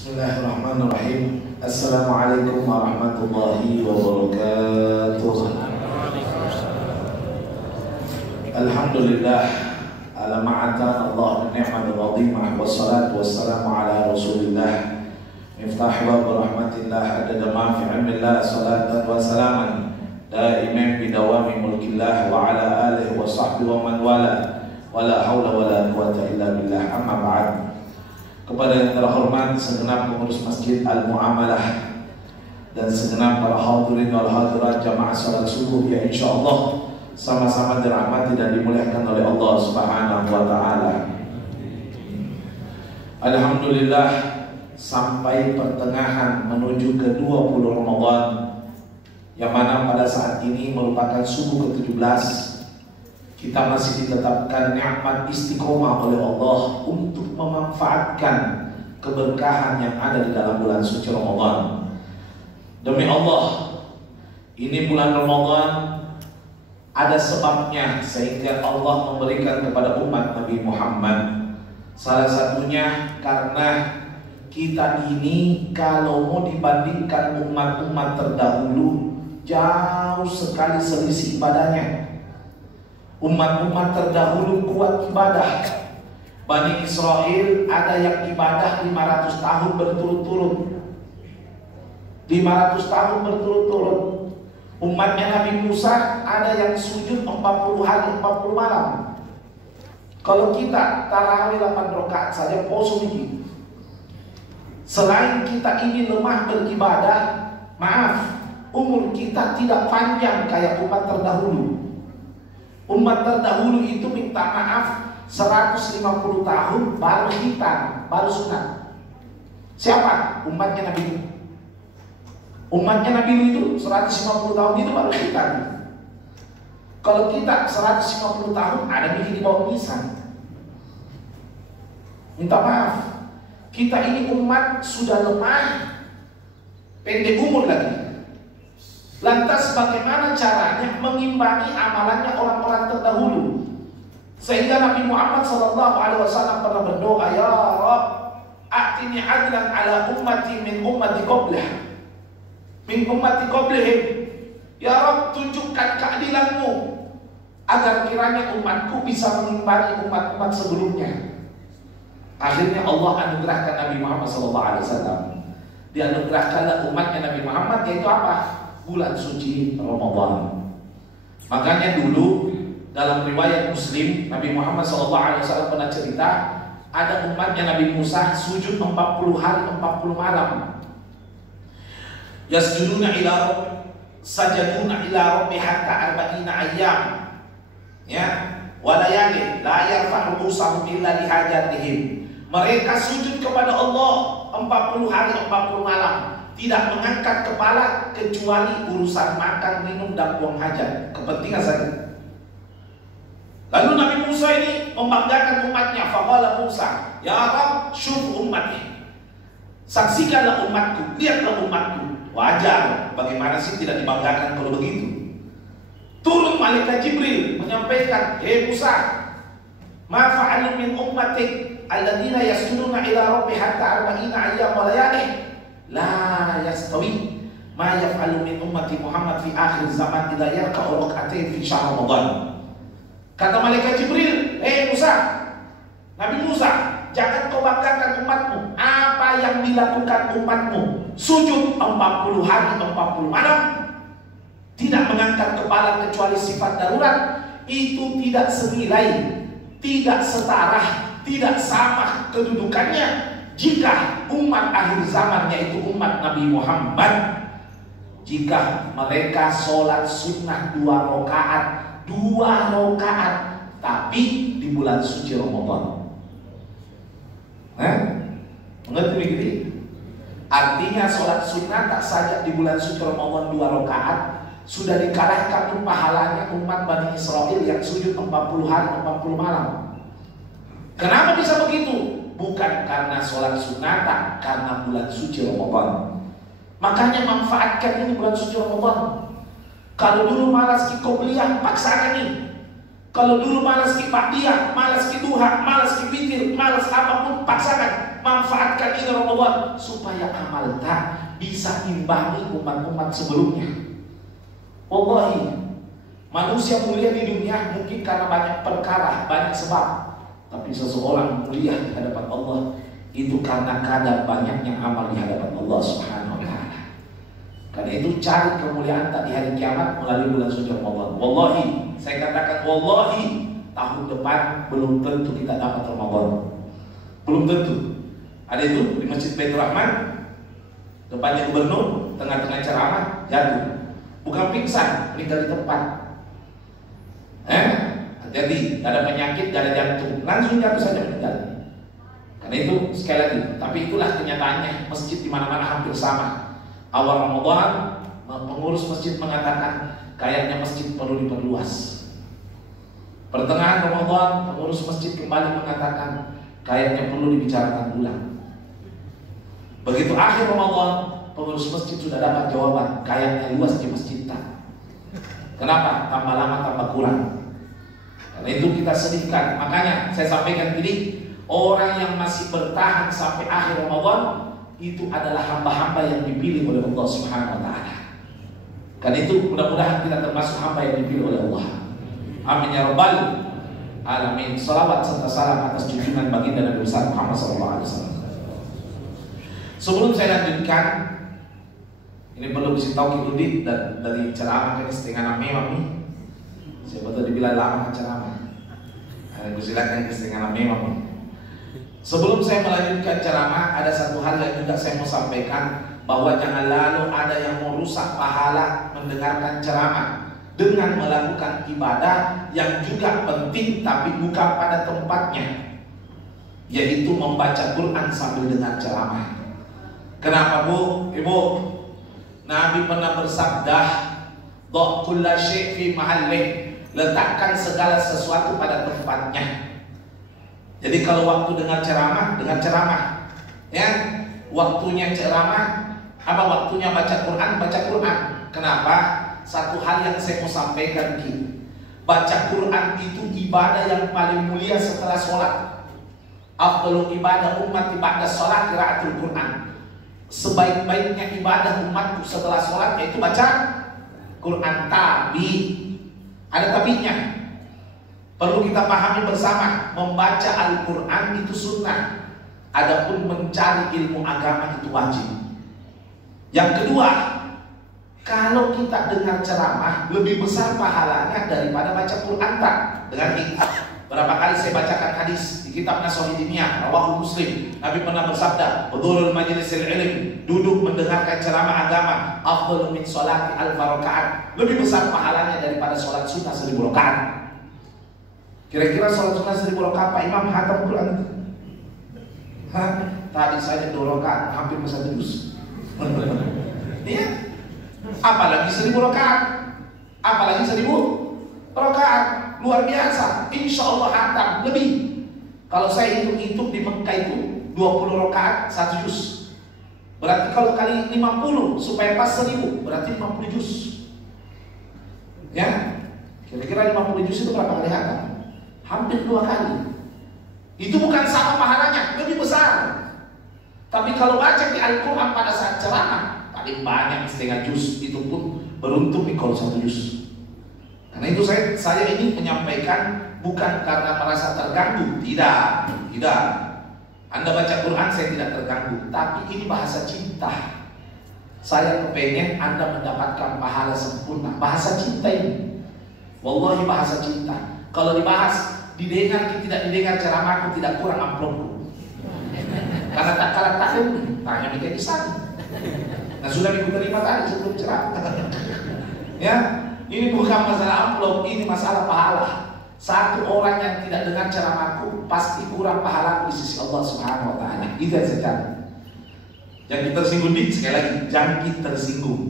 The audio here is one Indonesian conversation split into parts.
Bismillahirrahmanirrahim. Assalamualaikum warahmatullahi wabarakatuh. Alhamdulillah ala ma'atan Allah ni'matul azimah wassalatu wassalamu ala rasulillah miftah wa rahmatillah adada ma fi ilmillah salatan wa salaman daiman bidawami mulkillah wa ala alihi wa sahbihi wa man wala wala hawla wala quwata illa billah. Amma ba'd. Kepada yang terhormat segenap pengurus Masjid Al-Mu'amalah dan segenap para hadirin wal hadirat jamaah salat subuh yang insyaallah sama-sama dirahmati dan dimuliakan oleh Allah Subhanahu wa taala. Alhamdulillah, sampai pertengahan menuju ke 20 Ramadan, yang mana pada saat ini merupakan subuh ke-17, kita masih ditetapkan nikmat istiqomah oleh Allah untuk memanfaatkan keberkahan yang ada di dalam bulan suci Ramadan. Demi Allah, ini bulan Ramadan ada sebabnya sehingga Allah memberikan kepada umat Nabi Muhammad. Salah satunya karena kita ini kalau mau dibandingkan umat-umat terdahulu, jauh sekali selisih ibadahnya. Umat-umat terdahulu kuat ibadah. Bani Israel ada yang ibadah 500 tahun berturut-turut. 500 tahun berturut-turut. Umatnya Nabi Musa ada yang sujud 40 hari 40 malam. Kalau kita tarawih 8 rakaat saja poso ini. Selain kita ini lemah beribadah, maaf, umur kita tidak panjang kayak umat terdahulu. Umat terdahulu itu minta maaf 150 tahun baru hitam, baru sunat. Siapa? Umatnya Nabi Nuh. Umatnya Nabi Nuh itu 150 tahun itu baru hitam. Kalau kita 150 tahun ada bikin di bawah nisan. Minta maaf, kita ini umat sudah lemah, pendek umur lagi. Lantas bagaimana caranya mengimbangi amalannya orang-orang terdahulu? Sehingga Nabi Muhammad SAW pernah berdoa, ya Rabb, a'tini adlan ala ummati min ummati qablah, min ummati qablihim. Ya Rabb, tunjukkan keadilanmu agar kiranya umatku bisa mengimbangi umat-umat sebelumnya. Akhirnya Allah anugerahkan Nabi Muhammad SAW. Dianugerahkanlah umatnya Nabi Muhammad, yaitu apa? Bulan suci Ramadan. Makanya dulu dalam riwayat Muslim, Nabi Muhammad SAW pernah cerita ada umatnya Nabi Musa sujud 40 hari 40 malam. Yasjuduna ila sajaduna ila rabbi hatta arba'ina ayyam. Ya, walayali la yarfa'u usahum illa lihajatihim. Mereka sujud kepada Allah 40 hari 40 malam, tidak mengangkat kepala kecuali urusan makan, minum, dan buang hajat, kepentingan saja. Lalu Nabi Musa ini membanggakan umatnya. Faqala Musa, ya Rabb, syuf ummati, saksikanlah umatku, lihatlah umatku. Wajar, bagaimana sih tidak dibanggakan kalau begitu? Turun malaikat Jibril menyampaikan, hei Musa, ma fa'alu min ummatik alladzina yasjuduna ila rabbi hatta arba'ina ayyam wa layalih la yastawi ma yaf'alu min ummati Muhammad fi akhir zaman idza yarka'u rak'atain fi syahr Ramadan. Kata malaikat Jibril, Musa, Nabi Musa, jangan kau banggakan umatmu. Apa yang dilakukan umatmu? Sujud 40 hari 40 malam, tidak mengangkat kepala kecuali sifat darurat. Itu tidak senilai, tidak setara, tidak sama kedudukannya jika umat akhir zaman, yaitu umat Nabi Muhammad, jika mereka sholat sunnah 2 rakaat, tapi di bulan suci Ramadan. Mengerti begitu? Artinya sholat sunnah tak saja di bulan suci Ramadan 2 rakaat sudah dikalahkan pahalanya umat Bani Israel yang sujud 40 hari 40 malam. Kenapa bisa begitu? Bukan karena sholat sunat, karena bulan suci Ramadan. Makanya manfaatkan ini bulan suci Ramadan. Kalau dulu malas ki qobliyah, paksakan nih. Kalau dulu malas ki ba'diyah, malas ki duha, malas ki witir, malas apapun, paksakan. manfaatkan ini Ramadan supaya amal tak bisa imbangi umat-umat sebelumnya. Wallahi, manusia mulia di dunia mungkin karena banyak perkara, banyak sebab. Tapi seseorang mulia di hadapan Allah itu karena kadar banyaknya amal di hadapan Allah Subhanahu wa Ta'ala. Karena itu cari kemuliaan tak di hari kiamat melalui bulan suci Ramadan. Wallahi, saya katakan wallahi, tahun depan belum tentu kita dapat Ramadan. Belum tentu. Ada itu di Masjid Baitur Rahman, depannya gubernur, tengah-tengah ceramah jatuh. Bukan pingsan, meninggal di tempat. Hati-hati, gak ada penyakit, gak ada jantung, langsung jatuh saja meninggal. Karena itu sekali lagi, tapi itulah kenyataannya. Masjid di mana-mana hampir sama. Awal Ramadan, pengurus masjid mengatakan kayaknya masjid perlu diperluas. Pertengahan Ramadan, pengurus masjid kembali mengatakan kayaknya perlu dibicarakan ulang. Begitu akhir Ramadan, pengurus masjid sudah dapat jawaban, kayaknya luas di masjid tak. Kenapa? Tambah lama tambah kurang. Karena itu kita sedihkan. Makanya saya sampaikan ini, orang yang masih bertahan sampai akhir Ramadan itu adalah hamba-hamba yang dipilih oleh Allah Subhanahu wa Ta'ala. Karena itu mudah-mudahan kita termasuk hamba yang dipilih oleh Allah. Amin ya rabbal alamin. Salawat serta salam atas junjungan baginda Nabi besar Muhammad SAW. Sebelum saya lanjutkan, ini perlu kasih tahu Kidudit dari ceramah ini setengah 6 memang nih. Saya betul dibilang lama ceramah. Aku silakan ke setengah 6 memang nih. Sebelum saya melanjutkan ceramah, ada satu hal yang juga saya mau sampaikan, bahwa jangan lalu ada yang mau rusak pahala mendengarkan ceramah dengan melakukan ibadah yang juga penting tapi bukan pada tempatnya, yaitu membaca Quran sambil dengar ceramah. Kenapa Bu? Ibu, Nabi pernah bersabda, "Dha' kulla syai' fi mahallih." Letakkan segala sesuatu pada tempatnya. Jadi kalau waktu dengar ceramah, ya. Waktunya ceramah, apa waktunya baca Quran, baca Quran. Kenapa? Satu hal yang saya mau sampaikan begini. Baca Quran itu ibadah yang paling mulia setelah sholat. Afdalul ibadah umat ba'da sholat qiraatul Quran. Sebaik-baiknya ibadah umatku setelah sholat yaitu baca Quran. Tapi ada tabinya. Perlu kita pahami bersama, membaca Al-Quran itu sunnah. Adapun mencari ilmu agama itu wajib. Yang kedua, kalau kita dengar ceramah, lebih besar pahalanya daripada baca Quran tak? Dengan ingat, berapa kali saya bacakan hadis di kitab Nashidiniyah, Rawahu Muslim. Nabi pernah bersabda, "Hudurul majlisil ilm," duduk mendengarkan ceramah agama, "afdalu min sholati alf rakaat," lebih besar pahalanya daripada sholat sunnah 1000 rakaat. Kira-kira sholat sunnah 1000 rakaat Pak Imam hatam Quran itu? Tadi saja 2 rakaat hampir satu juz. Iya. Apalagi 1000 rakaat. Apalagi 1000 rakaat. Luar biasa. Insya Allah hatam lebih. Kalau saya hitung-hitung di Mekah itu 20 rakaat 1 juz. Berarti kalau kali 50 supaya pas 1000 berarti 50 juz. Ya. Kira-kira 50 juz itu berapa kali hatam? Hampir 2 kali. Itu bukan sama pahalanya, lebih besar. Tapi kalau baca di Al-Quran pada saat ceramah, paling banyak setengah juz, itu pun beruntung nih kalau 1 juz. Karena itu saya ini menyampaikan bukan karena merasa terganggu, tidak. Anda baca Quran saya tidak terganggu, tapi ini bahasa cinta. Saya kepengen Anda mendapatkan pahala sempurna. Bahasa cinta ini, wallahi bahasa cinta. Kalau dibahas didengar tidak didengar ceramahku tidak kurang amplopku. Karena tak kalah taklim, tanya mereka di sana. Nah sudah minggu terima tadi sebelum ceramah. Ya, ini bukan masalah amplop, ini masalah pahala. Satu orang yang tidak dengar ceramahku pasti kurang pahala di sisi Allah Subhanahu wa Ta'ala. Itu yang saya cari. Jangan tersinggung sekali lagi, jangan tersinggung.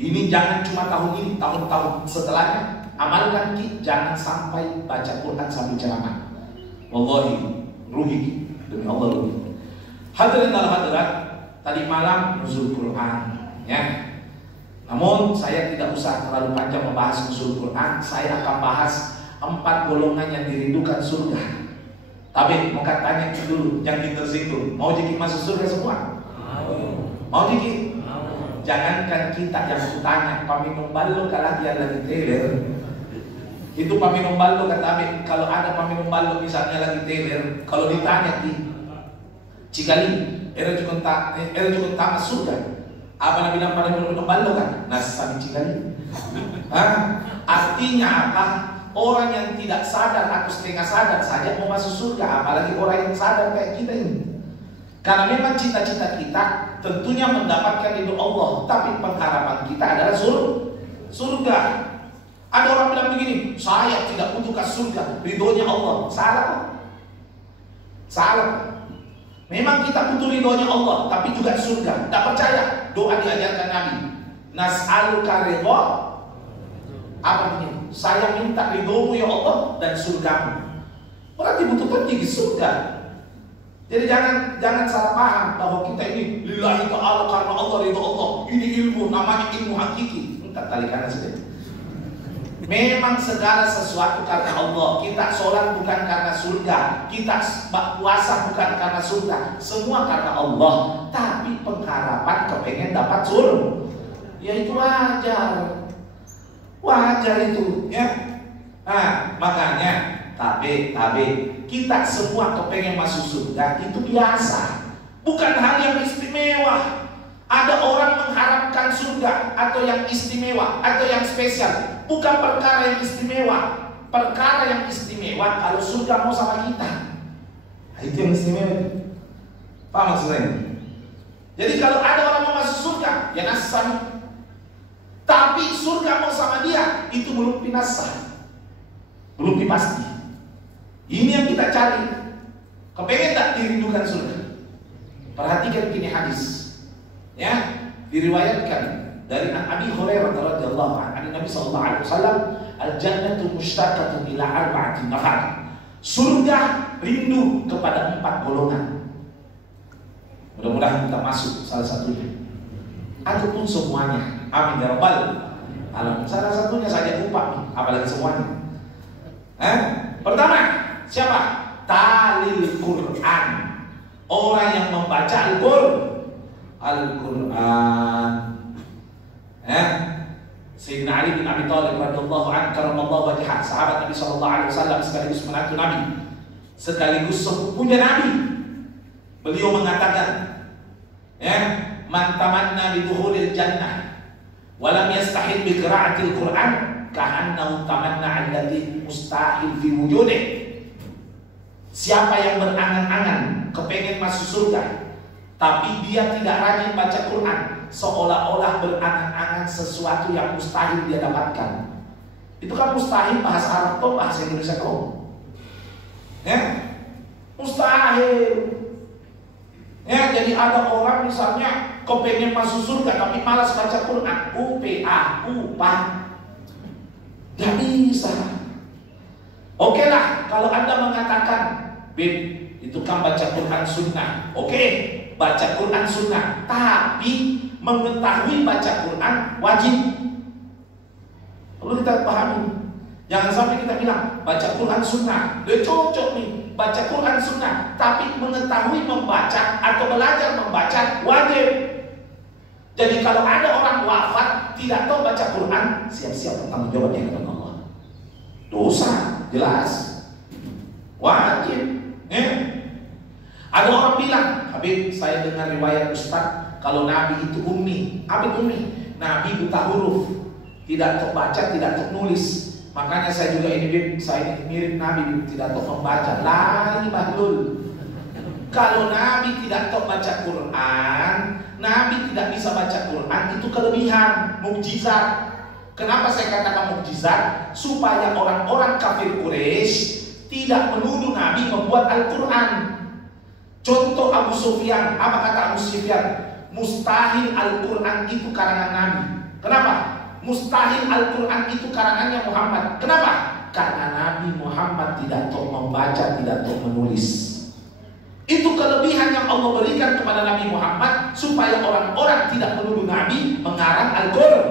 Ini jangan cuma tahun ini, tahun-tahun setelahnya. Amalkan jangan sampai baca Quran sambil ceramah. Wallahi rugi, demi Allah rugi. Hadirin dan hadirat, tadi malam nuzul Quran, ya. Namun saya tidak usah terlalu panjang membahas nuzul Quran. Saya akan bahas 4 golongan yang dirindukan surga. Tapi mau tanya dulu yang tersinggung, mau jadi masuk surga semua? Mau jadi? Jangankan kita yang kutanya, paminum ballo kalah dia lagi teler. Itu paminum ballo kata Abe, kalau ada paminum ballo misalnya lagi teler, kalau ditanya di Cikali, era juga tak surga. Apa nak bilang paminum ballo kan? Nasi Cikali. Artinya apa? Orang yang tidak sadar atau setengah sadar saja mau masuk surga, apalagi orang yang sadar kayak kita ini. Karena memang cita-cita kita tentunya mendapatkan ridho Allah, tapi pengharapan kita adalah surga. Ada orang bilang begini, saya tidak butuh ke surga, ridhonya Allah. Salah. Memang kita butuh ridhonya Allah, tapi juga surga. Tak percaya? Doa diajarkan Nabi. Nas'aluka ridho. Apa ini? Saya minta ridhomu ya Allah dan surgamu. Berarti butuh tinggi surga. Jadi jangan salah paham bahwa kita ini lillahi ta'ala karena Allah ridho Allah. Ini ilmu, namanya ilmu hakiki. Entar talikan saja. Memang segala sesuatu karena Allah. Kita sholat bukan karena surga, kita puasa bukan karena surga, semua karena Allah. Tapi pengharapan kepengen dapat surga, ya itu wajar itu, ya. Makanya tabe kita semua kepengen masuk surga itu biasa, bukan hal yang istimewa. Ada orang mengharapkan surga atau yang istimewa atau yang spesial, bukan perkara yang istimewa. Perkara yang istimewa kalau surga mau sama kita, itu yang istimewa. Paham maksudnya? Jadi kalau ada orang mau masuk surga, ya nasab. Tapi surga mau sama dia, itu belum pinasah, belum pasti. Ini yang kita cari. Kepengen tak dirindukan surga? Perhatikan gini hadis. Ya, diriwayatkan dari Abi Hurairah radhiyallahu anhu, Nabi sallallahu alaihi wasallam, al-jannatu mushtaqatun ila arba'ati nafar. Surga rindu kepada 4 golongan. Mudah-mudahan kita masuk salah satunya. Ataupun semuanya. Amin ya rabbal alamin. Salah satunya saja upah, apalagi semuanya. Pertama, siapa? Talil Quran. Orang yang membaca Al-Quran. Sayyidina Ali bin Abi Thalib radhiyallahu anhu karamallahu wajhah, sahabat Nabi sallallahu alaihi wasallam sekaligus menantu Nabi, sekaligus sepupunya Nabi. Beliau mengatakan, man tamanna bi dukhulil jannah wa lam yastahil bi qira'atil Quran ka'annahu tamanna alladhi mustahil fi wujudih. Siapa yang berangan-angan kepengen masuk surga, tapi dia tidak rajin baca Quran, seolah-olah berangan-angan sesuatu yang mustahil dia dapatkan. Itu kan mustahil bahasa Arab atau bahasa Indonesia kau? Mustahil. Jadi ada orang misalnya kepengen masuk surga tapi malas baca Quran, upah. Gak bisa. Oke lah, kalau Anda mengatakan, Bib, itu kan baca Quran sunnah. Oke, baca Quran sunnah, tapi mengetahui baca Quran wajib. Perlu kita pahami. Jangan sampai kita bilang baca Quran sunnah, dia cocok nih, baca Quran sunnah, tapi mengetahui membaca atau belajar membaca wajib. Jadi kalau ada orang wafat tidak tahu baca Quran, siap-siap bertanggung jawabnya kepada Allah. Dosa, jelas, wajib. Ada orang bilang, Habib, saya dengar riwayat Ustaz, kalau Nabi itu ummi. Apa ummi? Nabi buta huruf, tidak tahu baca, tidak tahu nulis. Makanya saya juga ini, saya ini mirip Nabi, tidak tahu membaca. Lain bahlul. Kalau Nabi tidak tahu baca Quran, Nabi tidak bisa baca Quran, itu kelebihan, mukjizat. Kenapa saya katakan mukjizat? Supaya orang-orang kafir Quraisy tidak menuduh Nabi membuat Al-Quran. Contoh Abu Sufyan, apa kata Abu Sufyan? Mustahil Al-Quran itu karangan Nabi. Kenapa? Mustahil Al-Quran itu karangannya Muhammad. Kenapa? Karena Nabi Muhammad tidak tahu membaca, tidak tahu menulis. Itu kelebihan yang Allah berikan kepada Nabi Muhammad supaya orang-orang tidak menuduh Nabi mengarang Al-Quran.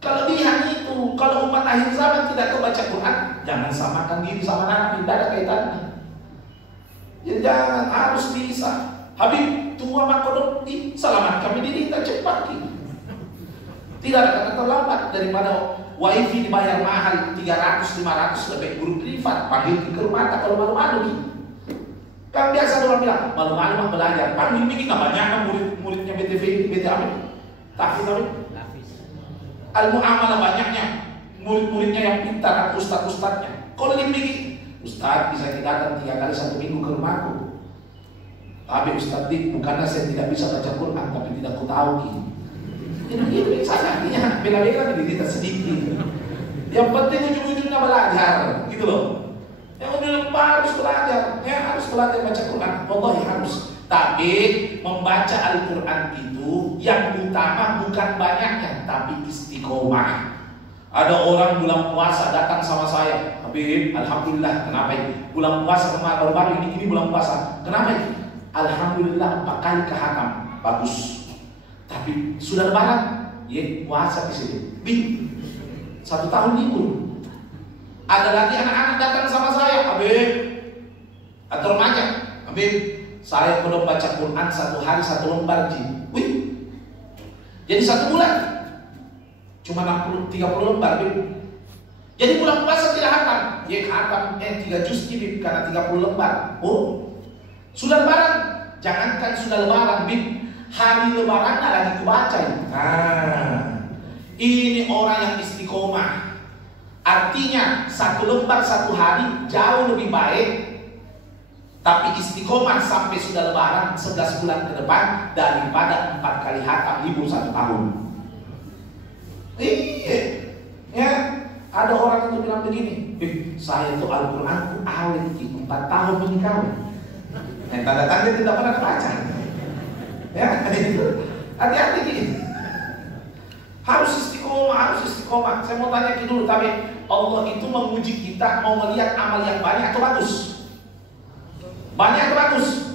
Kelebihan itu. Kalau umat akhir zaman tidak tahu baca Quran, jangan samakan diri sama Nabi, tidak ada kaitannya. Jangan, harus bisa. Habib, tua makodok selamat kami diri kita cepat. Tidak ada kata terlambat daripada wifi dibayar mahal 300-500 lebih guru privat panggil ke rumah tak kalau malu-malu nih. Kan biasa orang bilang malu-malu mah belajar. Panggil ini nggak banyak kan murid-muridnya BTV, Amin. Tapi Al-Mu'amalah banyaknya murid-muridnya yang pintar, ustad-ustadnya. Kalau ini Ustaz bisa kita datang 3 kali 1 minggu ke rumahku. Tapi Ustaz bukannya saya tidak bisa baca Quran, tapi tidak ku tahu gitu. Ini saja artinya bela-bela diri kita sedikit. Yang penting ujung-ujungnya belajar, gitu loh. Yang ujungnya harus belajar, ya harus belajar baca Quran. Wallahi harus. Tapi membaca Al-Quran itu yang utama bukan banyaknya, tapi istiqomah. Ada orang bulan puasa datang sama saya, Habib, alhamdulillah. Kenapa ini? Bulan puasa kemarin baru-baru ini bulan puasa. Kenapa ini? Alhamdulillah 4 kali kehatam, bagus. Tapi sudah lebaran, ya puasa di sini. 1 tahun libur. Ada lagi anak-anak datang sama saya, Habib, atau remaja, Habib, saya perlu baca Quran 1 hari 1 lembar ji. Wih, jadi 1 bulan cuma 30 lembar, Bib. Jadi bulan puasa tidak hatam. Ya hatam 3 juz Bib, karena 30 lembar. Oh, sudah lebaran. Jangankan sudah lebaran, Bib. Hari lebaran lagi kubaca. Nah, ini orang yang istiqomah. Artinya 1 lembar 1 hari jauh lebih baik. Tapi istiqomah sampai sudah lebaran 11 bulan ke depan daripada 4 kali hatam libur 1 tahun. Iya, ya ada orang itu bilang begini, saya itu Al-Quran awet 4 tahun menikah. Yang tanda-tanda tidak pernah baca. Ya, itu hati-hati gini. Harus istiqomah. Saya mau tanya dulu, tapi Allah itu menguji kita mau melihat amal yang banyak atau bagus? Banyak atau bagus?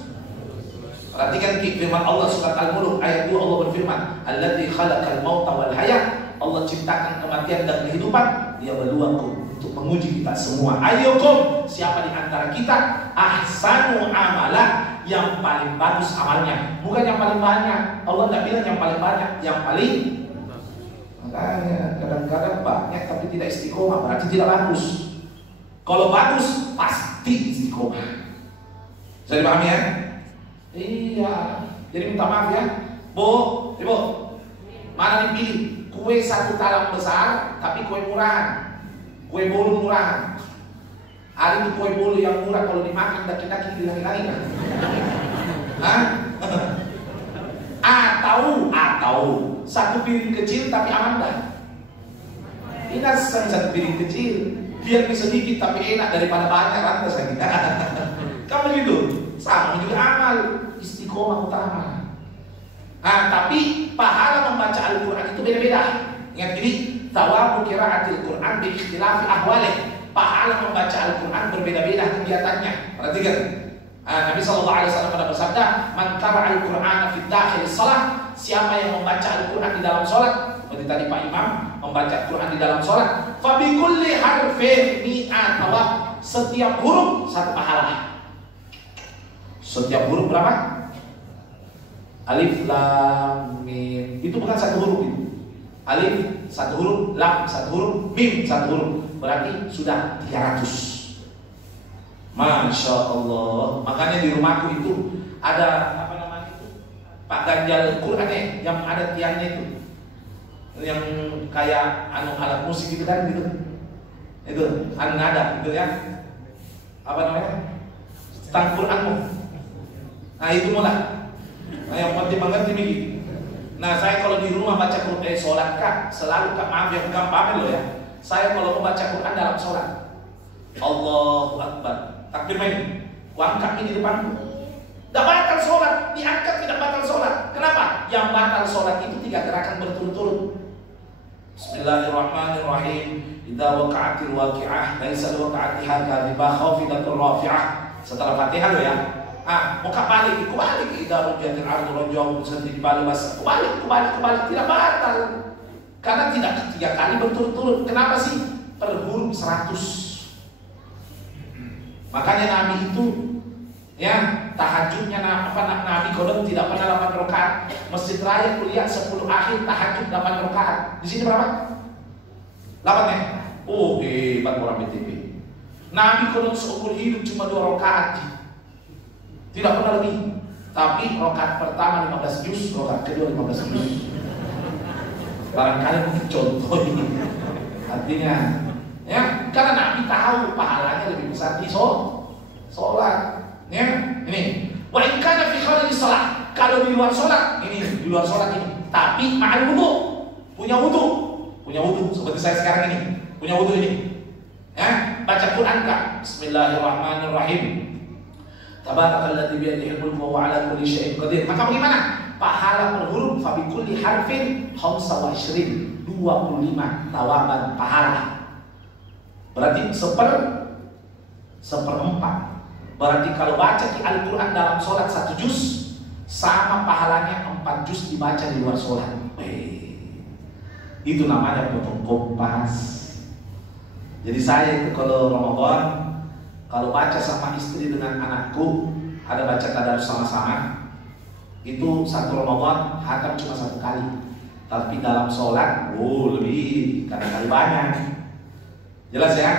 Perhatikan firman Allah surat Al-Mulk ayat 2, Allah berfirman, "Alladzi khalaqal mauta wal hayat." Allah ciptakan kematian dan kehidupan, Dia berluakum untuk menguji kita semua. Ayyukum, siapa di antara kita ahsanu amala, yang paling bagus amalnya, bukan yang paling banyak. Allah tidak bilang yang paling banyak, yang paling. Makanya kadang-kadang banyak tapi tidak istiqomah, berarti tidak bagus. Kalau bagus pasti istiqomah. Bisa dipahami ya? Iya. Jadi minta maaf ya, Bu, Ibu, mana dipilih? Kue 1 talam besar, tapi kue murahan, kue bolu murahan. Ada itu kue bolu yang murah, kalau dimakan daki-daki dilangi-langi kan? Hah? Atau 1 piring kecil tapi amandah. Ini 1 piring kecil, biar sedikit tapi enak daripada banyak kan rasanya. Kamu gitu, sama juga amal, istiqomah utama. Tapi pahala membaca Al-Quran itu beda-beda. Ingat ini, thawabu qiraatil Quran bi ikhtilafi ahwalih. Pahala membaca Al-Quran berbeda-beda kegiatannya. Perhatikan. Nabi SAW pada bersabda, "Man qara'al Qur'ana fi dakhil shalah." Siapa yang membaca Al-Quran di dalam sholat, seperti tadi Pak Imam membaca Al-Quran di dalam sholat, fa bi kulli harfin mi'at thawab. Setiap huruf 1 pahala. Setiap huruf berapa? Alif, lam, mim. Itu bukan 1 huruf itu. Alif 1 huruf, lam 1 huruf, mim 1 huruf. Berarti sudah 300. Masya Allah. Makanya di rumahku itu ada apa namanya itu, Pak Ganjal Qurannya yang ada tiangnya itu, yang kayak alat musik gitu kan gitu. Itu nada gitu ya. Apa namanya? Tang Quranmu. Nah itu mulai. Nah, yang penting banget ini. Nah, saya kalau di rumah baca Quran, sholat kak, selalu kak, maaf ya, bukan pamer loh ya. Saya kalau membaca Quran dalam sholat, Allahu Akbar, takbir main, kuangkat ini di depanku. Tidak batal sholat, diangkat tidak batal sholat. Kenapa? Yang batal sholat itu 3 gerakan berturut-turut. Bismillahirrahmanirrahim. Idza waqa'atil waqi'ah, laisa liwaqa'atiha kadhibah khafidatur rafi'ah. Setelah Fatihah loh ya. Muka balik, idza rujatil ardu rajau, seperti dibalik basah. Kembali, tidak batal. Karena tidak 3 kali berturut-turut. Kenapa sih? Per huruf 100. Makanya Nabi itu Ya, tahajudnya Nabi Kodok tidak pernah 8 rakaat. Masjid Raya kuliah 10 akhir tahajud 8 rakaat. Di sini berapa? 8 ya? Oh, hebat orang BTP. Nabi Kodok seumur hidup cuma 2 rakaat. Tidak pernah lebih. Tapi rakaat pertama 15 juz, rakaat kedua 15 juz. Barangkali mungkin contoh ini. Artinya, ya, karena Nabi tahu pahalanya lebih besar di sholat. Ya, ini. Wa in kana fi kharij shalah, kalau di luar sholat, ini di luar sholat ini. Tapi ma'al wudu, punya wudu seperti saya sekarang ini, punya wudu ini. Ya, baca Quran kah? Bismillahirrahmanirrahim. Tabarakalladzi bi yadihi al-mulku wa huwa 'ala kulli syai'in qadir. Maka bagaimana? Pahala per huruf fa bi kulli harfin 25 tawaban pahala. Berarti seperempat. Berarti kalau baca di Al-Quran dalam sholat 1 juz, sama pahalanya 4 juz dibaca di luar sholat. Itu namanya potong kompas. Jadi saya itu kalau Ramadan, kalau baca sama istri dengan anakku, ada baca tadarus sama-sama, itu 1 Ramadan hatam cuma 1 kali. Tapi dalam sholat, lebih, kadang-kadang banyak. Jelas ya?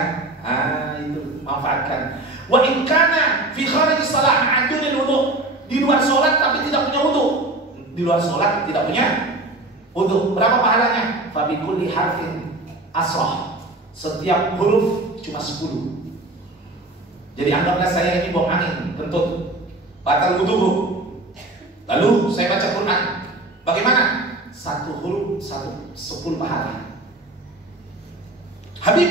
Itu manfaatkan. Wa in kana fi kharij shalah ma'adunil wudu, di luar sholat tapi tidak punya wudu. Di luar sholat tidak punya wudu. Berapa pahalanya? Fa bi kulli harfin asrah. Setiap huruf cuma 10. Jadi anggaplah saya ini bom angin, kentut, batal wudu. Lalu saya baca Quran. Bagaimana? 1 huruf 10 pahala. Habib,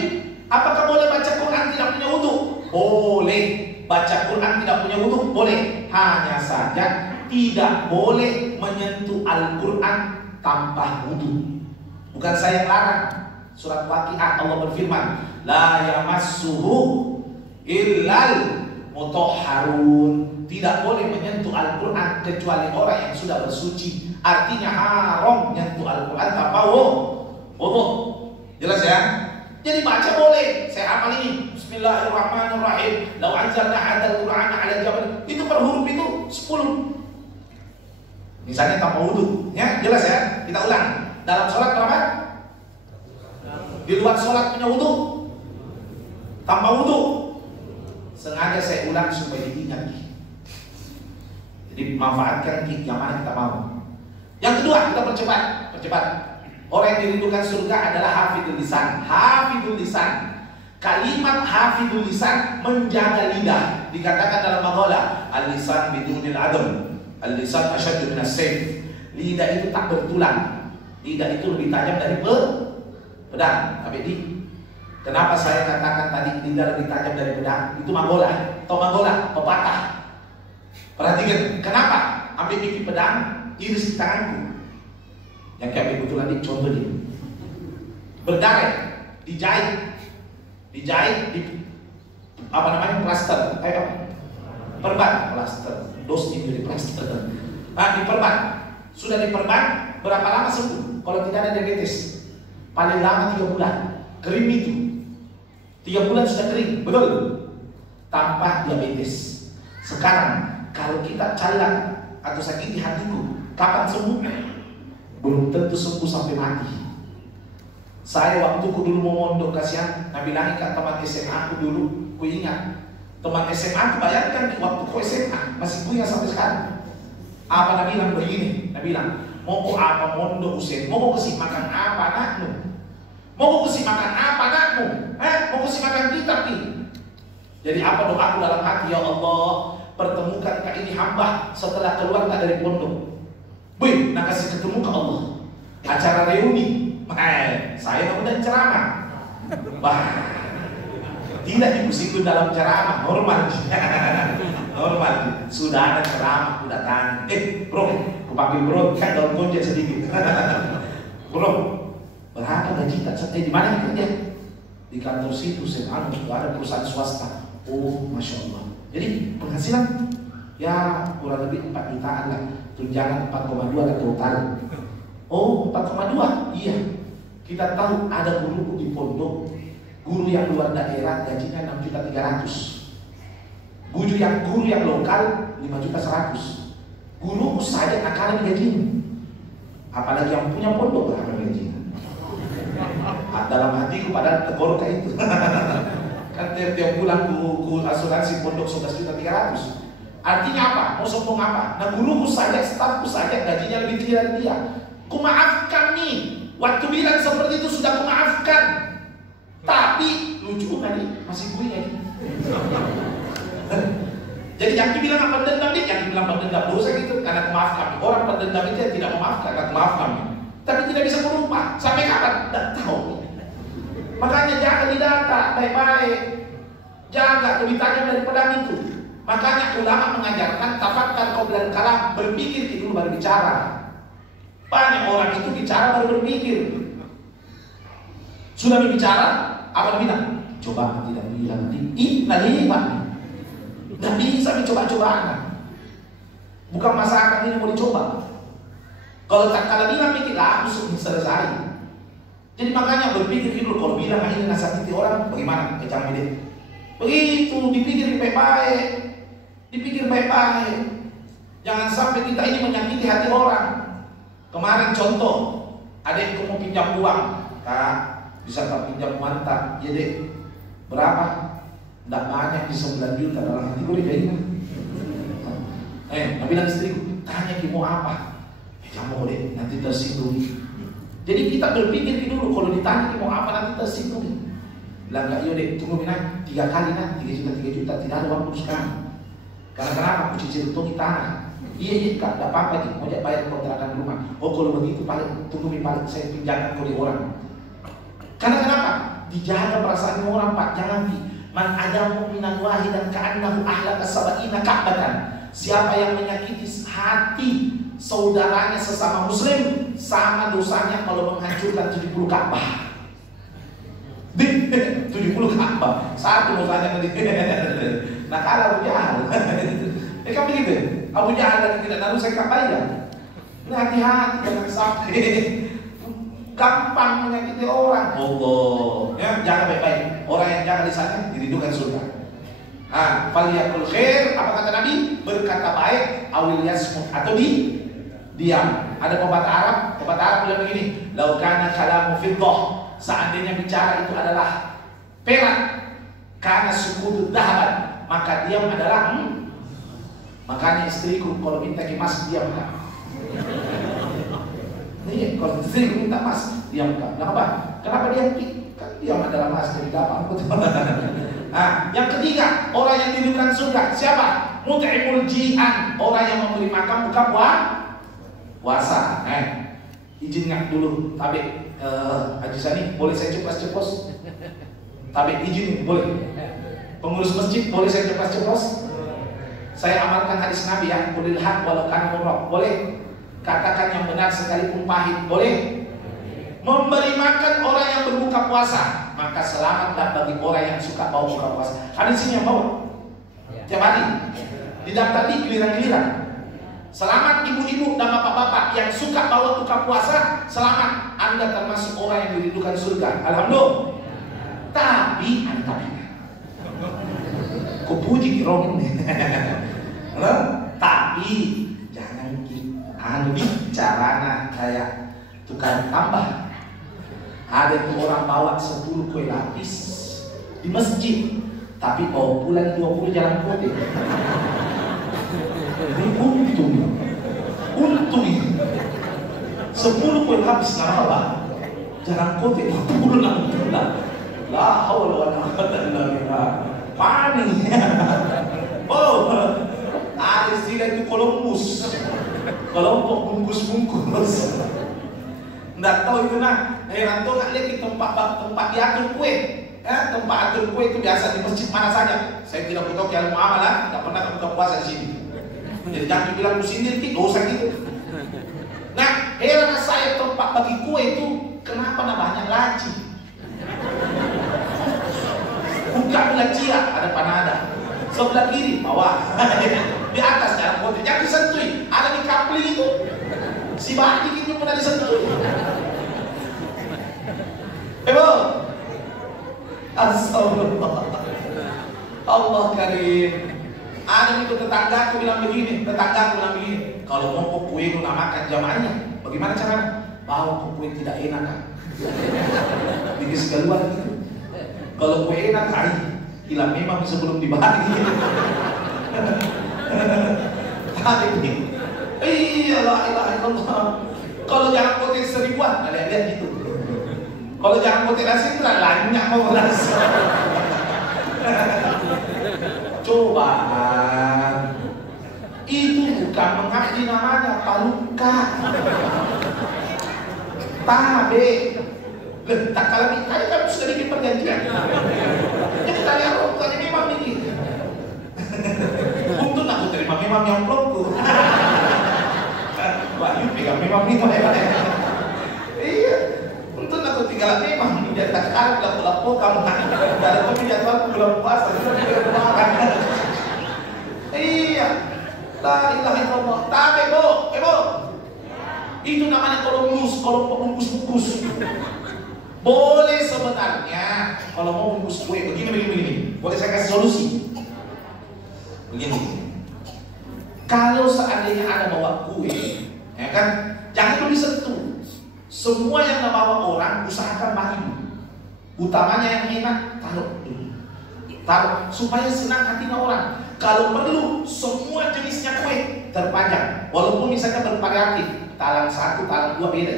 apakah boleh baca Quran tidak punya wudu? Boleh. Baca Quran tidak punya wudu? Boleh. Hanya saja tidak boleh menyentuh Al-Quran tanpa wudu. Bukan saya yang larang. Surat Waqiah Allah berfirman, la yamassuhu illal mutahharun. Tidak boleh menyentuh Al-Quran kecuali orang yang sudah bersuci. Artinya haram menyentuh Al-Quran tanpa wudu. Jelas ya? Jadi baca boleh. Saya hafal ini. Bismillahirrahmanirrahim. Lau anzalna hadzal Qur'ana 'ala jabal. Itu per huruf itu 10. Misalnya tanpa wudu. Ya, jelas ya? Kita ulang. Dalam sholat berapa? Di luar sholat punya wudu? Tanpa wudu. Sengaja saya ulang supaya diingat. Jadi manfaatkan yang mana kita mau. Yang kedua, kita percepat. Orang yang dirindukan surga adalah hafidul lisan. Hafidul lisan. Kalimat hafidul lisan, menjaga lidah. Dikatakan dalam maqalah, al-lisan bidunil adem, al-lisan asyaddu minas sayf. Lidah itu tak bertulang. Lidah itu lebih tajam dari pedang. Kenapa saya katakan tadi lidah lebih tajam dari pedang? Itu maqalah. Atau maqalah, pepatah. Perhatikan, kenapa? Ambil pipi pedang, iris di tanganku. Yang kayak kebetulan ini contoh dia. Berdarah, dijahit di plaster, perban, plaster, dos ini plaster. Diperban, sudah diperban, berapa lama sembuh? Kalau tidak ada diabetes, paling lama 3 bulan, kering itu, 3 bulan sudah kering, betul? Tanpa diabetes. Sekarang kalau kita calang atau sakit di hatiku, kapan sembuh? Belum tentu sembuh sampai mati. Saya waktu ku dulu mau mondok, kasihan Nabi Lani kan teman SMA aku dulu, ku ingat teman SMA aku, bayangkan waktu ku SMA masih punya sampai sekarang. Apa Nabi bilang begini? Nabi bilang, mau ku apa mondok usia? Mau ku kasih makan apa anakmu? Mau ku kasih makan apa anakmu? Mau ku kasih makan kitab ini? Jadi apa doaku dalam hati? Ya Allah, pertemukan ini hamba setelah keluar dari pondok. Wih, nak kasih ketemu ke Allah. Acara reuni, saya kemudian ceramah. Tidak dipusingkan dalam ceramah, normal. Normal. Sudah ada ceramah, sudah datang. Bro, aku panggil bro, kan daun kunci sedikit. Bro, berapa gaji tak? Di mana kerja? Di kantor situ, saya ada perusahaan swasta. Oh, masya Allah. Jadi penghasilan ya kurang lebih 4 jutaan lah. Tunjangan 4,2 dan total. Oh, 4,2? Iya. Kita tahu ada guru di pondok, guru yang luar daerah gajinya 6.300.000. Guru yang lokal 5.100.000. Guru saja akan digajinya. Apalagi yang punya pondok akan digajinya. Dalam hatiku padahal tegor kayak itu. Kan tiap bulan ku asuransi pondok 11.300.000. Artinya apa? Mau sombong apa? Nah guruku saja, stafku saja gajinya lebih tinggi dari dia. Ku maafkan nih. Waktu bilang seperti itu sudah ku maafkan. Tapi lucu kan nih, masih gue lagi. Jadi jangan dibilang apa dendam nih, jangan dibilang pendendam dosa gitu. Karena maafkan. Orang pendendam itu yang tidak memaafkan, karena maafkan. Tapi tidak bisa melupa. Sampai kapan? Tidak tahu. Makanya jaga di data baik-baik. Jaga kebitangan dari pedang itu. Makanya ulama mengajarkan tafakkur qabla al-kalam, berpikir dulu baru bicara. Banyak orang itu bicara baru berpikir. Sudah berbicara, apa bilang? Coba tidak bilang nanti hebat. Nggak bisa dicoba-cobaan. Bukan masakan ini mau dicoba. Kalau tak kalah bilang mikir langsung selesai. Jadi makanya berpikir dulu. Kalau bilang ini nasabiti orang, bagaimana? Jangan milih. Begitu dipikir baik-baik. Dipikir baik-baik. Jangan sampai kita ini menyakiti hati orang. Kemarin contoh, adekku mau pinjam uang, Kak, bisa tak pinjam mantap? Ya dek, berapa? Tidak banyak, di 9 juta. Dalam hati gue dikayaknya. Nah bilang istriku, tanya mau apa? Kamu deh, nanti tersinggung. Jadi kita berpikir dulu, kalau ditanya mau apa nanti tersinggung. Bilang enggak, iya dek, tunggu minat 3 kali nak, 3 juta, tidak ada waktu sekarang. Karena kenapa? Aku cicil untung di tanah. Iya kak, tidak apa-apa nih, mau bayar kontrakan rumah. Oh kalau begitu paling tunggu paling saya pinjamkan ke orang. Karena kenapa? Dijaga perasaan orang pak, jangan man adamu minan wahidan ka'annahu ahlaka sab'ina ka'batan. Siapa yang menyakiti hati saudaranya sesama muslim, sama dosanya kalau menghancurkan 70 Ka'bah. 70 Ka'bah, satu dosanya nanti. Nah kalau Abu Jahal, kan begitu. Abu Jahal lagi tidak lalu saya bayar. Nah hati-hati jangan sampai gampang menyakiti orang. Allah, ya jaga baik-baik. Orang yang jaga lisannya dirindukan surga. Faliyakul khair, apa kata Nabi? Berkata baik, awil yasmut, atau diam. Ada pepatah Arab bilang begini, lau kana kalamu fiddah, seandainya bicara itu adalah perak, karena sukutu dahaban, maka diam adalah Makanya istriku kalau minta emas diam kan. Nih kalau istriku minta emas diam kan. Kenapa diam? Kan diam adalah emas jadi gampang. Yang ketiga, orang yang dirindukan surga siapa? Mut'imul ji'an, orang yang memberi makan buka puasa. Izin nggak dulu, tapi Haji Sani boleh saya ceplos-ceplos? Tapi izin boleh. Pengurus masjid boleh saya ceplos-ceplos? Saya amalkan hadis Nabi ya, qulil haq walau kana murrah. Boleh. Katakan yang benar sekalipun pahit. Boleh. Memberi makan orang yang berbuka puasa, maka selamatlah bagi orang yang suka bawa buka puasa. Hadis ini yang bawa tiap hari didaftar di giliran-giliran. Selamat ibu-ibu dan bapak-bapak yang suka bawa buka puasa. Selamat, Anda termasuk orang yang dirindukan surga. Alhamdulillah. Tapi kau puji kirong ini. Tapi jangan caranya kayak tukang tambah. Ada tuh orang bawa 10 kue lapis di masjid, tapi bawa pulang 20 jalan kote. Ini untung 10 kue lapis nama jalan kote 20 pulang. La haula wala quwwata illa billah. Panik. Ada istilah itu Columbus, kelompok bungkus-bungkus. Nggak tahu itu heran tuh nggak lihat di tempat diatur kue. Tempat atur kue itu biasa di masjid mana saja. Saya tidak butuh ilmu amalan, nggak pernah buka puasa di sini. Jadi jangan bilang musindir dosa gitu. Nah, heran saya tempat bagi kue itu kenapa banyak laci? Buka laci ada panada. Sebelah kiri bawah. Di atas jalan kote, jangan disentui. Ada di kapling itu. Si Badi itu pernah disentui. Astagfirullah. Allah karim. Ada itu tetangga aku bilang begini, kalau mau kok kue lu namakan jamaahnya, bagaimana caranya? Bawa kok kue tidak enak kan? Bikin keluar gitu. Kalau kue enak hari, hilang memang sebelum dibahas gitu. Tadi ini, iya la ilaha illallah. Kalau jangan poten seribuan, lihat gitu. Kalau jangan poten nasi lainnya mau beras. Coba, itu bukan mengaji namanya paluka. Tabe, tak kalah kali kan sudah bikin perjanjian. Ya kita lihat rokoknya memang ini. Untung aku terima memang yang blogku. Wah, you pegang memang ini iya. Untung aku tinggal memang dia tak kalah lapo kamu dari kopi jadwal bulan puasa iya. La ilaha illallah. Tabe bo, itu namanya kalau bungkus. Boleh sebenarnya kalau mau bungkus kue begini. Boleh saya kasih solusi. Begini. Kalau seandainya ada bawa kue, ya kan, jangan dulu disentuh. Semua yang bawa orang usahakan bagi. Utamanya yang enak taruh supaya senang hatinya orang. Kalau perlu semua jenisnya kue terpajang, walaupun misalnya bervariatif, talang 1, talang 2 beda.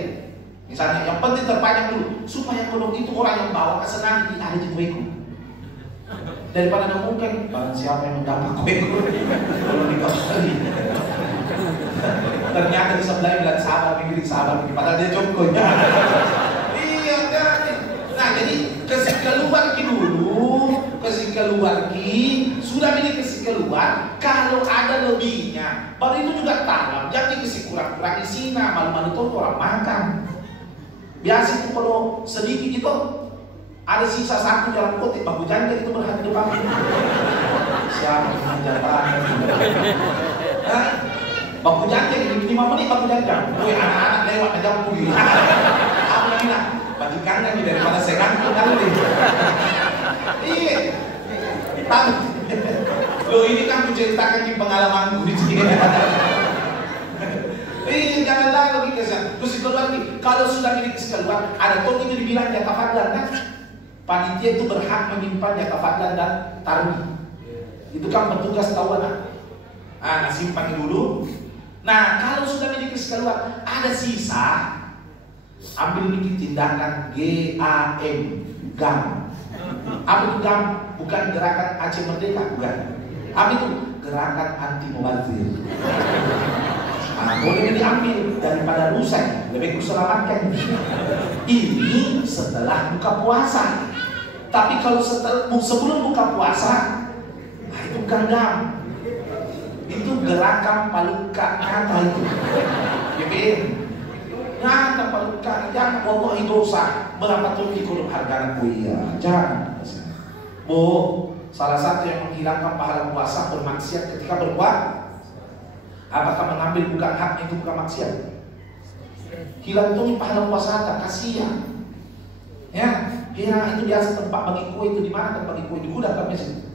Misalnya yang penting terpajang dulu supaya kalau itu orang yang bawa kesenangan di ada di kueku. Daripada ngomongkan barang siapa yang mendapat kueku kalau dikasih. Ternyata di sebelah bilang sabar, padahal dia jokonya. Iya kan. Nah jadi kasih keluar sudah milih kasih keluar. Kalau ada lebihnya, baru itu juga tanam. Jadi kasih kurang-kurang isinya, malu-malu tuh orang makan. Biasa itu kalau sedikit itu ada sisa 1 dalam kotak, baku janda itu berhati depan. Siapa yang jatah? Baku janda ini 5 menit baku janda. Woi anak-anak lewat aja pulang. Apa lagi lah? Bagi kangen daripada saya kangen kali. Iya. Tahu. Lo ini kan menceritakan di pengalamanku di sini. Jangan lagi kesan. Terus keluar lagi. Kalau sudah milik keluar, ada tong itu dibilang jatah fadlan kan? Panitia itu berhak menyimpan jatah fadlan dan taruh. Itu kan petugas tahuan. Nah, simpan dulu. Nah, kalau sudah milik keluar, ada sisa, ambil bikin tindakan GAM, GAM. Apa itu GAM? Bukan gerakan Aceh Merdeka, bukan. Apa itu? Gerakan anti mubazir. Nah, boleh diambil daripada rusak, lebih kuselamatkan. Ini setelah buka puasa. Tapi kalau sebelum buka puasa, nah itu bukan GAM. Itu gerakan paluka nyata itu. Yakin? Nyata paluka, jangan wallahi dosa. Berapa tuh ikut harga kuliah? Jangan. Bu, salah satu yang menghilangkan pahala puasa bermaksiat ketika berbuat. Apakah mengambil bukan hak itu bukan maksiat? Hilang tuh pahala puasa tak kasihan. Ya, kira itu biasa tempat bagi kue itu di mana tempat bagi kue di gudang kan biasa.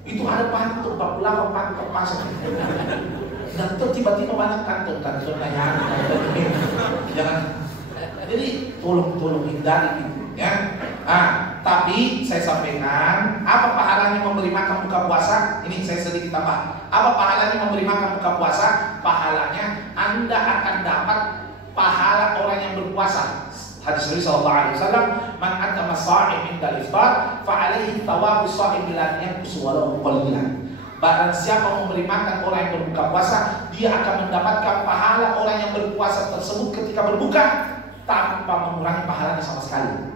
Itu ada pantuk 48 pantuk pasang. Dan tuh tiba-tiba banyak kantor nanya. Jangan. Jadi tolong hindari gitu, ya. Tapi saya sampaikan, apa pahalanya memberi makan buka puasa? Ini saya sedikit tambah. Apa pahalanya memberi makan buka puasa? Pahalanya Anda akan dapat pahala orang yang berpuasa. Hadis Nabi sallallahu alaihi wasallam, "Man atama sha'im min al-iftar, fa 'alaihi thawabu sha'im la yanqus walau qalilan." Barang siapa memberi makan orang yang berbuka puasa, dia akan mendapatkan pahala orang yang berpuasa tersebut ketika berbuka tanpa mengurangi pahalanya sama sekali.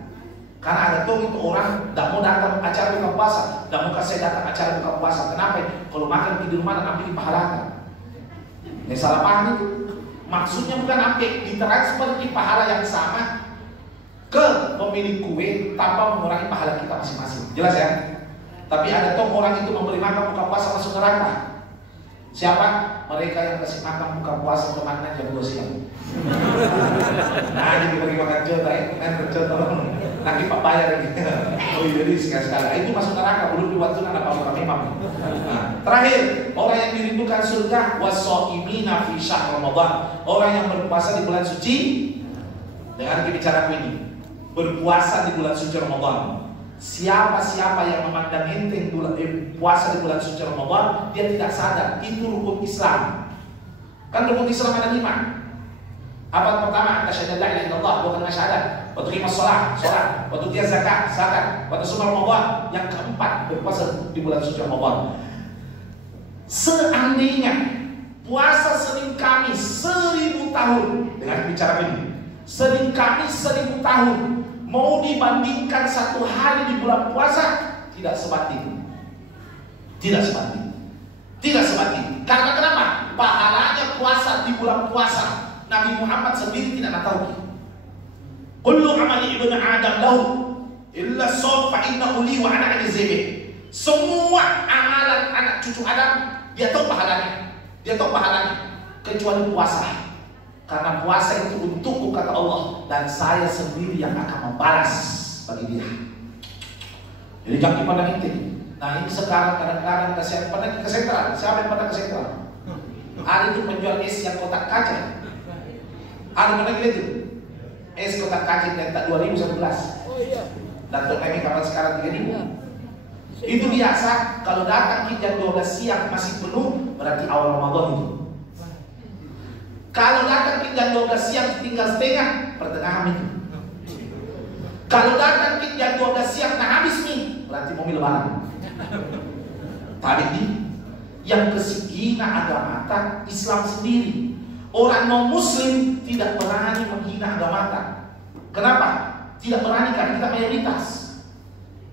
Karena ada tuh itu orang tidak mau datang acara buka puasa, tidak mau kasih datang acara buka puasa. Kenapa? Kalau makan di rumah dan ambil pahalanya. Ini salah paham itu. Maksudnya bukan ambil ditransfer di pahala yang sama ke pemilik kue tanpa mengurangi pahala kita masing-masing. Jelas ya? Tapi ada tuh orang itu memberi makan buka puasa masuk neraka. Siapa? Mereka yang kasih makan buka puasa temannya jam 2 siang. Nah, jadi bagi makan contoh, nanti Pak bayar lagi. Oh jadi sekali-sekali itu masuk neraka, belum diwatun ada apa memang. Nah, terakhir, orang yang dirindukan surga wasoimina fi syahr Ramadan. Orang yang berpuasa di bulan suci. Dengan bicara ini, berpuasa di bulan suci Ramadan. Siapa-siapa yang memandang enteng puasa di bulan suci Ramadan, dia tidak sadar itu rukun Islam. Kan rukun Islam ada 5. Apa pertama? Asyhadu an la ilaha illallah, bukan syahadat. Wa tuqimus shalah, salat. Wa tutiyaz zakat, zakat. Wa tasum Ramadan. Yang keempat, berpuasa di bulan suci Ramadan. Seandainya puasa Senin Kamis 1000 tahun, dengan bicara ini, Senin Kamis 1000 tahun mau dibandingkan 1 hari di bulan puasa, tidak sebanding. Tidak sebanding. Tidak sebanding. Karena kenapa? Pahalanya puasa di bulan puasa Nabi Muhammad sendiri tidak tahu. Kullu amali ibnu Adam lahu illa shaum fa innahu li wa ana ajzi bih. Semua amalan anak cucu Adam dia tahu pahalanya. Dia tahu pahalanya kecuali puasa. Karena puasa itu untukku kata Allah, dan saya sendiri yang akan membalas bagi dia. Jadi jangan dipandang itu. Nah ini sekarang kadang-kadang pernah ke sentral. Siapa yang pernah ke sentral? Ada itu penjual es yang kotak kaca. Ada pernah gitu? Es kotak kaca yang tak 2011. Oh iya. Datuk naik kapan sekarang 3000. Itu biasa kalau datang jam 12 siang masih penuh, berarti awal Ramadan itu. Kalau datang jam 12 siang tinggal setengah, pertengahan itu. Kalau datang jam 12 siang nah habis nih, berarti mau lebaran. Tapi ini yang kesigina agama Islam sendiri. Orang non muslim tidak berani menghina agama. Kenapa? Tidak berani karena kita mayoritas.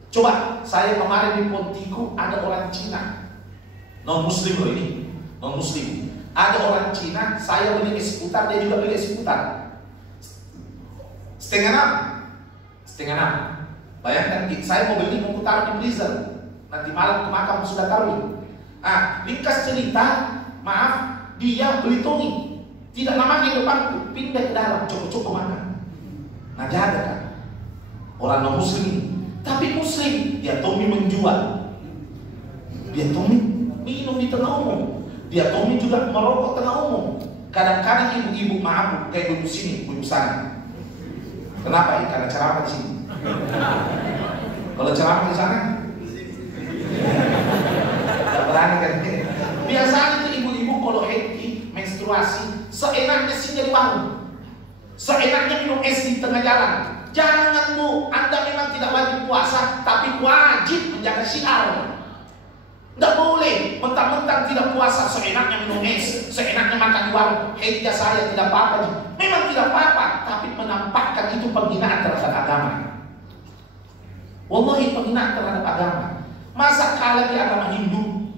Coba saya kemarin di Pontiku ada orang Cina, non muslim loh ini, non muslim. Ada orang Cina, saya beli es putar, dia juga beli es putar. Setengah 6. Bayangkan, saya mau beli, mau putar di freezer. Nanti malam ke makam sudah taruh. Ringkas cerita, maaf, dia beli tomi. Tidak lama di depanku, pindah ke dalam, coba-coba makan. Nah jaga kan, orang non muslim. Tapi muslim, dia tomi menjual. Dia tomi minum di tengah umum. Dia Tommy juga merokok tengah umum. Kadang-kadang ibu-ibu maaf kayak ibu sini, ibu sana. Kenapa? Karena ceramah di sini. Kalau ceramah di sana, tidak berani kan? Biasanya itu ibu-ibu kalau happy menstruasi, seenaknya singgah di warung, seenaknya minum es di tengah jalan. Jangan Bu, Anda memang tidak wajib puasa, tapi wajib menjaga syiar. Tidak boleh mentang-mentang tidak puasa seenaknya minum es, seenaknya makan di warung. Hei saya tidak apa-apa. Memang tidak apa-apa, tapi menampakkan itu penghinaan terhadap agama. Wallahi penghinaan terhadap agama. Masa kalah di agama Hindu?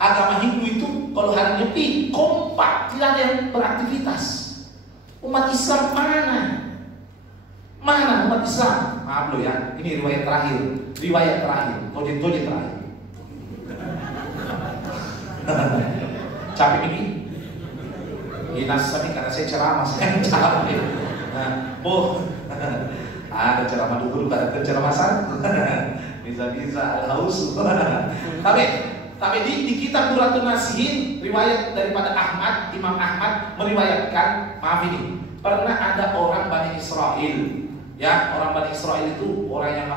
Agama Hindu itu kalau hari Nyepi kompak, tidak ada yang beraktivitas. Umat Islam mana? Mana umat Islam? Maaf lo ya, ini riwayat terakhir. Toje terakhir. Capek ini Inasami karena saya ceramah, saya capek. Ada ceramah dulu, ada ceramah satu. Bisa al-haus. Tapi di kitab Duratun Nasihin, riwayat daripada Imam Ahmad meriwayatkan, maaf ini, pernah ada orang Bani Israel. Ya, orang Bani Israel itu orang yang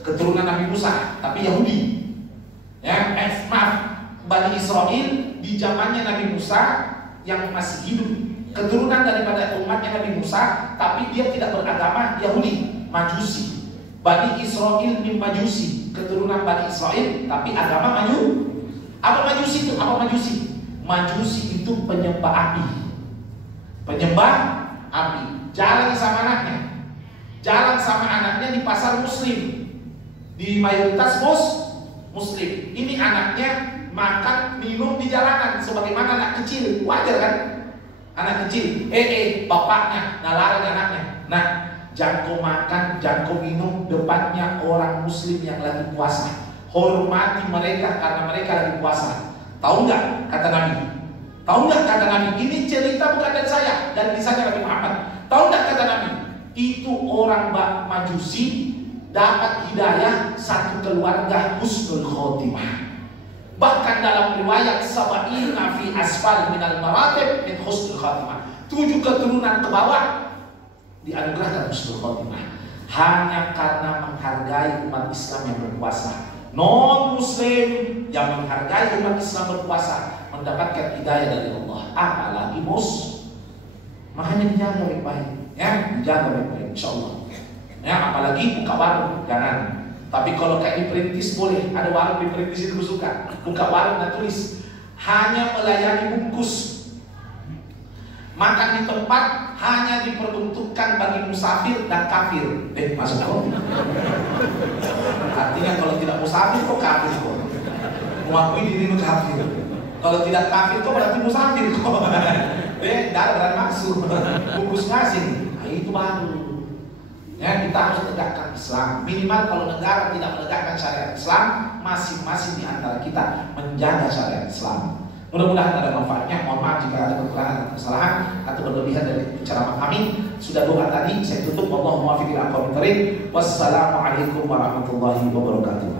keturunan Nabi Musa, tapi Yahudi. Ya, Bani Israel di zamannya Nabi Musa yang masih hidup, keturunan daripada umatnya Nabi Musa, tapi dia tidak beragama Yahudi, Majusi. Bani Israel min Majusi, keturunan Bani Israel, tapi agama Apa Majusi itu? Apa Majusi? Majusi itu penyembah api. Penyembah api. Jalan sama anaknya di pasar Muslim, di mayoritas Muslim. Ini anaknya makan minum di jalanan sebagaimana anak kecil, wajar kan? Anak kecil, bapaknya larang anaknya. Nah, jangan kau makan, jangan kau minum depannya orang Muslim yang lagi puasa. Hormati mereka karena mereka lagi puasa. Tahu nggak kata Nabi? Tahu nggak kata Nabi? Ini cerita bukan dari saya, dari lisannya Nabi Muhammad. Tahu nggak kata Nabi? Itu orang Majusi dapat hidayah satu keluarga husnul khotimah. Bahkan dalam riwayat sab'ina fi asfal minal maratib min husnul khotimah. 7 keturunan ke bawah dianugerahkan husnul khotimah hanya karena menghargai umat Islam yang berpuasa. Non muslim yang menghargai umat Islam berpuasa mendapatkan hidayah dari Allah. Apalagi makanya dijaga baik-baik, ya, dijaga baik-baik, insyaallah. Ya, apalagi buka warung, jangan. Tapi kalau kayak diperintis boleh, ada warung diperintis itu suka. Buka warung dan tulis hanya melayani bungkus. Makan di tempat hanya diperuntukkan bagi musafir dan kafir. Masuk kok? Artinya kalau tidak musafir kok kafir kok. Mengakui diri kafir. Kalau tidak kafir kok berarti musafir kok. Tidak berani masuk. Bungkus ngasih. Nah, itu baru. Ya, kita harus tegakkan Islam. Minimal kalau negara tidak menegakkan syariat Islam, masing-masing di antara kita menjaga syariat Islam. Mudah-mudahan ada manfaatnya. Mohon maaf jika ada kekurangan atau kesalahan atau berlebihan dari ceramah kami. Sudah doa tadi, saya tutup. Allahumma muwaffiq ila aqwamit thoriq. Wassalamualaikum warahmatullahi wabarakatuh.